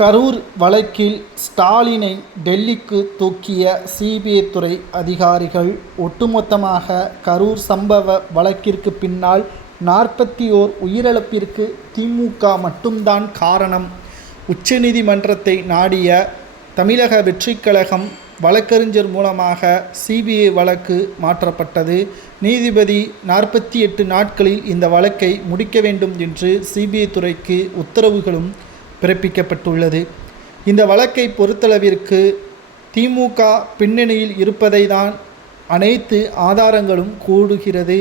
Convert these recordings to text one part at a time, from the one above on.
கரூர் வழக்கில் ஸ்டாலினை டெல்லிக்கு தூக்கிய சிபிஐ துறை அதிகாரிகள் ஒட்டுமொத்தமாக கரூர் சம்பவ வழக்கிற்கு பின்னால் நாற்பத்தி ஓர் உயிரிழப்பிற்கு திமுக மட்டும்தான் காரணம். உச்சநீதிமன்றத்தை நாடிய தமிழக வெற்றிக்கழகம் வழக்கறிஞர் மூலமாக சிபிஐ வழக்கு மாற்றப்பட்டது. நீதிபதி நாற்பத்தி எட்டு நாட்களில் இந்த வழக்கை முடிக்க வேண்டும் என்று சிபிஐ துறைக்கு உத்தரவுகளும் பிறப்பிக்கப்பட்டுள்ளது. இந்த வழக்கை பொறுத்தளவிற்கு திமுக பின்னணியில் இருப்பதை தான் அனைத்து ஆதாரங்களும் கூடுகிறது.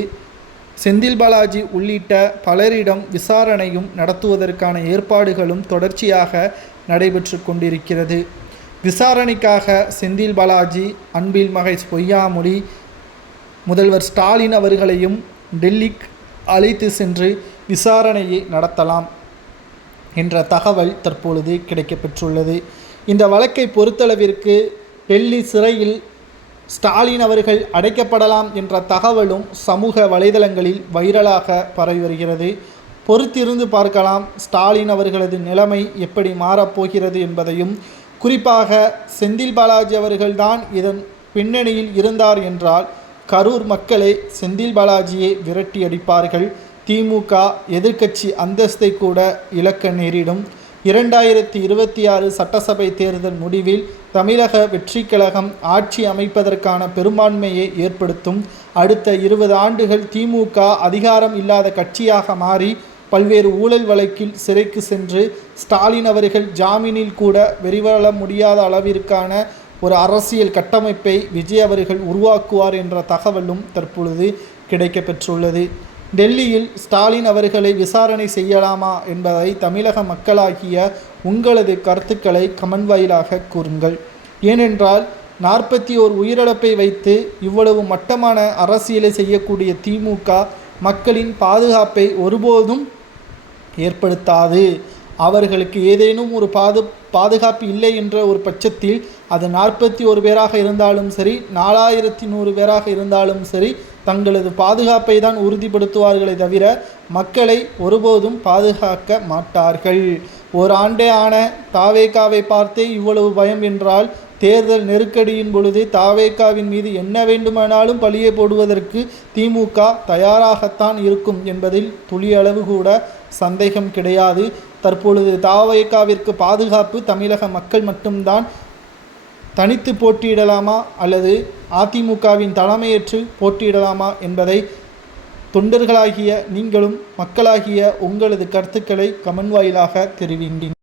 செந்தில் பாலாஜி உள்ளிட்ட பலரிடம் விசாரணையும் நடத்துவதற்கான ஏற்பாடுகளும் தொடர்ச்சியாக நடைபெற்று கொண்டிருக்கிறது. விசாரணைக்காக செந்தில் பாலாஜி அன்பில் மகேஷ் பொய்யாமொழி முதல்வர் ஸ்டாலின் அவர்களையும் டெல்லிக்கு அழைத்து சென்று விசாரணையை நடத்தலாம். என்ற தகவல் தற்பொழுது கிடைக்கப்பெற்றுள்ளது. இந்த வழக்கை பொறுத்தளவிற்கு டெல்லி சிறையில் ஸ்டாலின் அவர்கள் அடைக்கப்படலாம் என்ற தகவலும் சமூக வலைதளங்களில் வைரலாக பரவி வருகிறது. பொறுத்திருந்து பார்க்கலாம் ஸ்டாலின் அவர்களது நிலைமை எப்படி மாறப்போகிறது என்பதையும் குறிப்பாக செந்தில் பாலாஜி அவர்கள்தான் இதன் பின்னணியில் இருந்தார் என்றால் கரூர் மக்களே செந்தில் பாலாஜியை விரட்டி அடிப்பார்கள். திமுக எதிர்க்கட்சி அந்தஸ்தை கூட இழக்க நேரிடும். இரண்டாயிரத்தி இருபத்தி ஆறு சட்டசபை தேர்தல் முடிவில் தமிழக வெற்றி கழகம் ஆட்சி அமைப்பதற்கான பெரும்பான்மையை ஏற்படுத்தும். அடுத்த இருபது ஆண்டுகள் திமுக அதிகாரம் இல்லாத கட்சியாக மாறி பல்வேறு ஊழல் வழக்கில் சிறைக்கு சென்று ஸ்டாலின் அவர்கள் ஜாமீனில் கூட வெறிவள முடியாத அளவிற்கான ஒரு அரசியல் கட்டமைப்பை விஜய் அவர்கள் உருவாக்குவார் என்ற தகவலும் தற்பொழுது கிடைக்கப்பெற்றுள்ளது. டெல்லியில் ஸ்டாலின் அவர்களை விசாரணை செய்யலாமா என்பதை தமிழக மக்களாகிய உங்களது கருத்துக்களை கமெண்ட் வாயிலாக கூறுங்கள். ஏனென்றால் நாற்பத்தி ஓர் உயிரிழப்பை வைத்து இவ்வளவு மட்டமான அரசியலை செய்யக்கூடிய திமுக மக்களின் பாதுகாப்பை ஒருபோதும் ஏற்படுத்தாது. அவர்களுக்கு ஏதேனும் ஒரு பாது பாதுகாப்பு இல்லை என்ற ஒரு பட்சத்தில் அது நாற்பத்தி ஒரு பேராக இருந்தாலும் சரி நாலாயிரத்தி நூறு பேராக இருந்தாலும் சரி தங்களது பாதுகாப்பை தான் உறுதிப்படுத்துவார்களே தவிர மக்களை ஒருபோதும் பாதுகாக்க மாட்டார்கள். ஒரு ஆண்டே ஆன தாவேக்காவை பார்த்தே இவ்வளவு பயம் என்றால் தேர்தல் நெருக்கடியின் பொழுது தாவேக்காவின் மீது என்ன வேண்டுமானாலும் பழியை போடுவதற்கு திமுக தயாராகத்தான் இருக்கும் என்பதில் துளியளவு கூட சந்தேகம் கிடையாது. தற்பொழுது தாவைக்காவிற்கு பாதுகாப்பு தமிழக மக்கள் மட்டும்தான் தனித்து போட்டியிடலாமா அல்லது அதிமுகவின் தலைமையேற்று போட்டியிடலாமா என்பதை தொண்டர்களாகிய நீங்களும் மக்களாகிய உங்களது கருத்துக்களை கமன் வாயிலாக தெரிவிக்கின்றேன்